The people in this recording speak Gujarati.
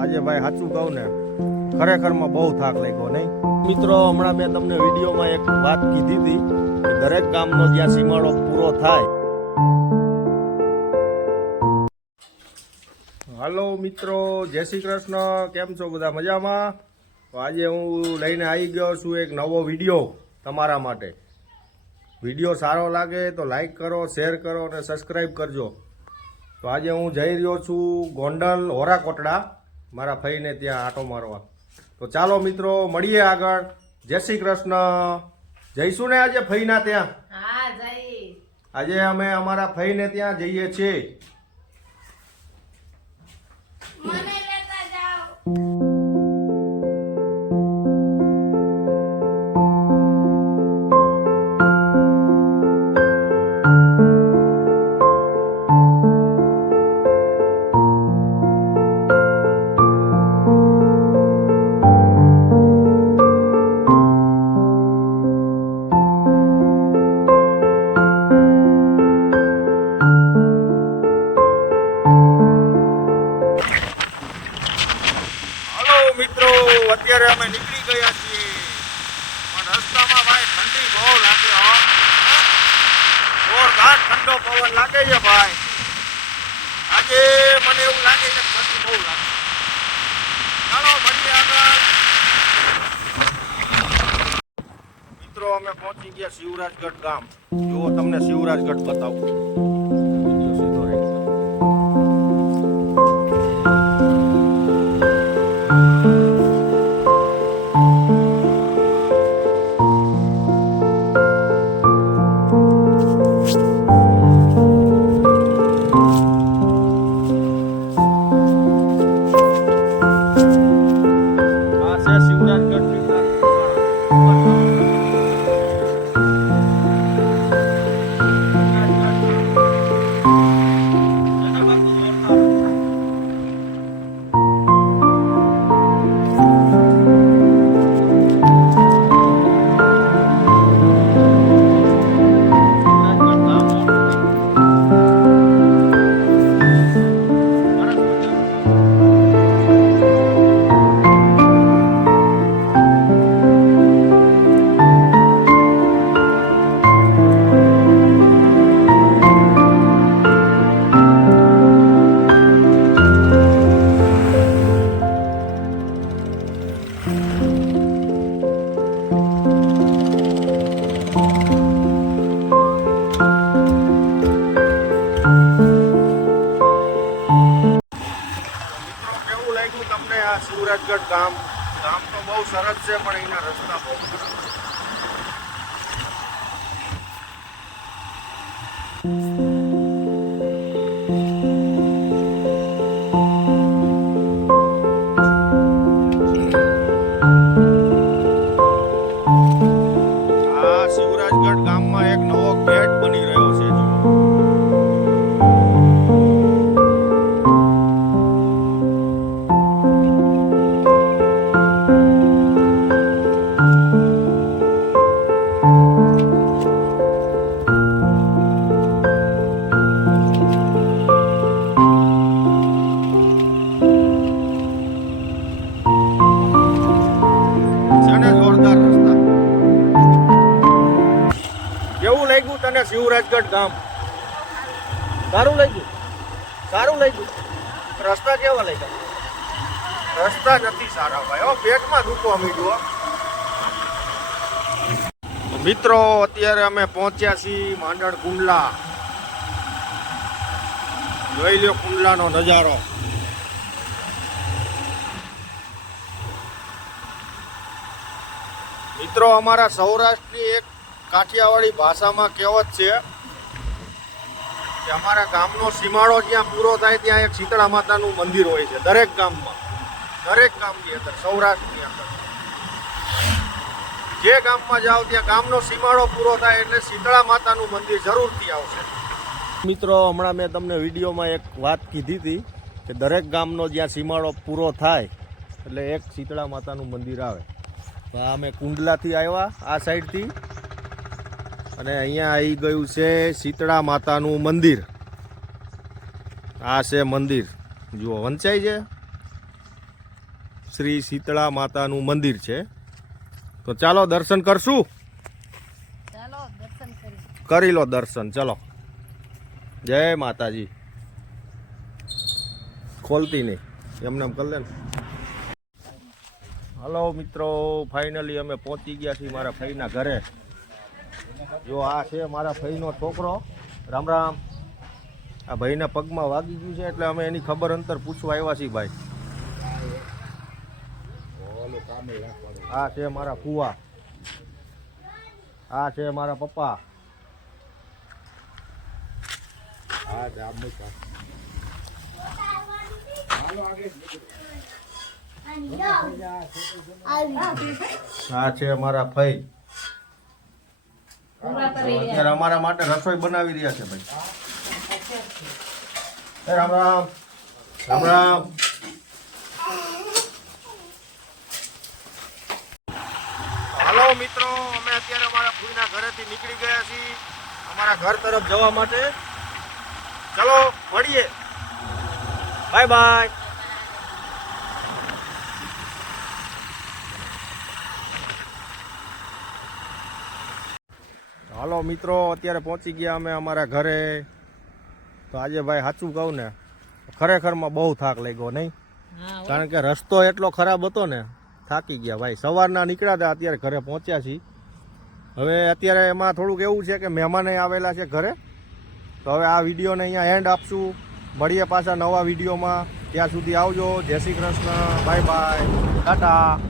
આજે ભાઈ સાચું કહું ને ખરેખરમાં બહુ થાક લાગ્યો નહીં મિત્રો. હમણાં મેં તમને વિડીયોમાં એક વાત કીધી હતી કે દરેક ગામનો જ્યાં સીમાડો પૂરો થાય. હાલો મિત્રો, જય શ્રી કૃષ્ણ. કેમ છો બધા? મજામાં? તો આજે હું લઈને આવી ગયો છું એક નવો વિડીયો તમારા માટે. વિડીયો સારો લાગે તો લાઈક કરો, શેર કરો અને સબસ્ક્રાઈબ કરજો. તો આજે હું જઈ રહ્યો છું ગોંડલ હોરાકોટડા, મારા ભાઈને ત્યાં આંટો મારવા. તો ચાલો મિત્રો મળીએ આગળ. જય શ્રી કૃષ્ણ. જઈશું ને આજે ભાઈના ત્યાં? હા જઈ. આજે અમે અમારા ભાઈને ત્યાં જઈએ છીએ. મને લેતા જાઓ. મિત્રો અત્યારે અમે નીકળી ગયા છીએ, પણ રસ્તામાં ભાઈ ઠંડી બહુ લાગે. જોરદાર ઠંડો પવન લાગે છે ભાઈ. આજે મને એવું લાગે છે ઠંડી બહુ લાગે. ચાલો મળીએ આગળ. મિત્રો અમે પહોંચી ગયા શિવરાજગઢ ગામ. જો તમને શિવરાજગઢ બતાવું. સીધો રહે. શિવરાજગઢ ગામ તો બહુ સરસ છે, પણ એના રસ્તા બહુ ખરાબ છે. આ શિવરાજગઢ ગામમાં એક નવો ગેટ બની રહ્યો છે. કેવું લાગ્યું તને શિવરાજગઢ ગામ? સારું લાગ્યું? સારું લાગ્યું? રસ્તા કેવા લાગ્યા? રસ્તા નથી સારા ભાઈ. પેટમાં દુખવા માંડ્યું. મિત્રો અત્યારે અમે પહોંચ્યા છીએ માંડણ કુંડલા. જોઈ લ્યો કુંડલાનો નજારો. મિત્રો અમારા સૌરાષ્ટ્રની એક કાઠિયાવાડી ભાષામાં કહેવત છે કે અમારા ગામનો સીમાડો જ્યાં પૂરો થાય ત્યાં એક શીતળા માતાનું મંદિર હોય છે. દરેક ગામમાં, દરેક ગામની અંદર, સૌરાષ્ટ્રની અંદર જે ગામમાં જાઓ ત્યાં ગામનો સીમાડો પૂરો થાય એટલે શીતળા માતાનું મંદિર જરૂરથી આવશે. મિત્રો હમણાં મેં તમને વિડીયોમાં એક વાત કીધી હતી કે દરેક ગામનો જ્યાં સીમાડો પૂરો થાય એટલે એક શીતળા માતાનું મંદિર આવે. અમે કુંડલાથી આવ્યા આ સાઈડથી, અને અહીંયા આવી ગયું છે શીતળા માતાનું મંદિર. આ છે મંદિર, જુઓ વંચાય છે. શ્રી શીતળા માતાનું મંદિર છે. તો ચાલો દર્શન કરશું. ચાલો દર્શન કરી. કરી લો દર્શન. ચલો, જય માતાજી. ખોલતી નહીં, એમને એમ કરી લે ને. હલો મિત્રો, ફાઇનલી અમે પહોંચી ગયા છીએ મારા ફઈના ઘરે. જો આ છે મારા ફઈનો છોકરો. રામ રામ. આ ભાઈને પગમાં વાગી ગયું છે એટલે અમે એની ખબર અંતર પૂછવા આવ્યા છીએ ભાઈ. આ છે મારા ફુવા, આ છે મારા પપ્પા, આ છે મારા ફઈ. અત્યારે અમારા માટે રસોઈ બનાવી રહ્યા છે ભાઈ. રામ રામ. રામ રામ. હાલો મિત્રો, અમે અત્યારે અમારા ફૂઈના ઘરેથી નીકળી ગયા છીએ અમારા ઘર તરફ જવા માટે. ચલો મળીએ. Bye bye. હાલો મિત્રો, અત્યારે પહોંચી ગયા અમે અમારા ઘરે. તો આજે ભાઈ સાચું કહું ને, ખરેખરમાં બહુ થાક લાગ્યો નહીં, કારણ કે રસ્તો એટલો ખરાબ હતો ને, થાકી ગયા ભાઈ. સવારના નીકળ્યા હતા, અત્યારે ઘરે પહોંચ્યા છીએ. હવે અત્યારે એમાં થોડુંક એવું છે કે મહેમાન આવેલા છે ઘરે. તો હવે આ વિડીયોને અહીંયા એન્ડ આપશું. મળીએ પાછા નવા વિડીયોમાં. ત્યાં સુધી આવજો. જય શ્રી કૃષ્ણ. Bye bye. ટાટા.